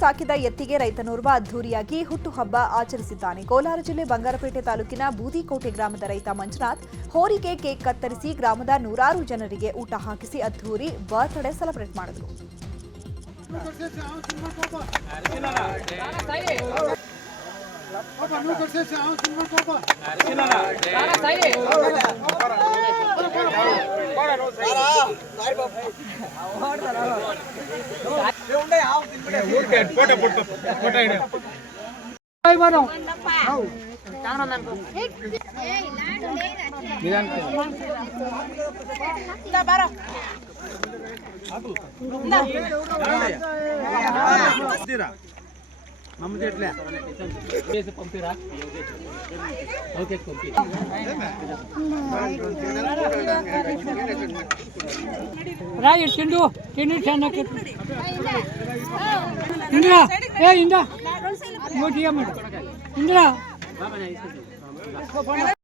ಸಾಕಿದ ಎತ್ತಿಗೆ ರೈತನೋರ್ವ ಅದ್ಧೂರಿಯಾಗಿ ಹುಟ್ಟುಹಬ್ಬ ಆಚರಿಸಿದ್ದಾನೆ. ಕೋಲಾರ ಜಿಲ್ಲೆ ಬಂಗಾರಪೇಟೆ ತಾಲೂಕಿನ ಬೂದಿಕೋಟೆ ಗ್ರಾಮದ ರೈತ ಮಂಜುನಾಥ್ ಹೋರಿಗೆ ಕೇಕ್ ಕತ್ತರಿಸಿ ಗ್ರಾಮದ ನೂರಾರು ಜನರಿಗೆ ಊಟ ಹಾಕಿಸಿ ಅದ್ಧೂರಿ ಬರ್ತ್ಡೇ ಸೆಲೆಬ್ರೇಟ್ ಮಾಡಿದರು. ರಾಯ್ ತಿಂಡು ತಿಂಡಿ ಚೆನ್ನಾಗಿ ಇಂದಿರಾ ಏ ಇಂದ ಮೋಟಿಯ ಮಾಡು ಇಂದಿರಾ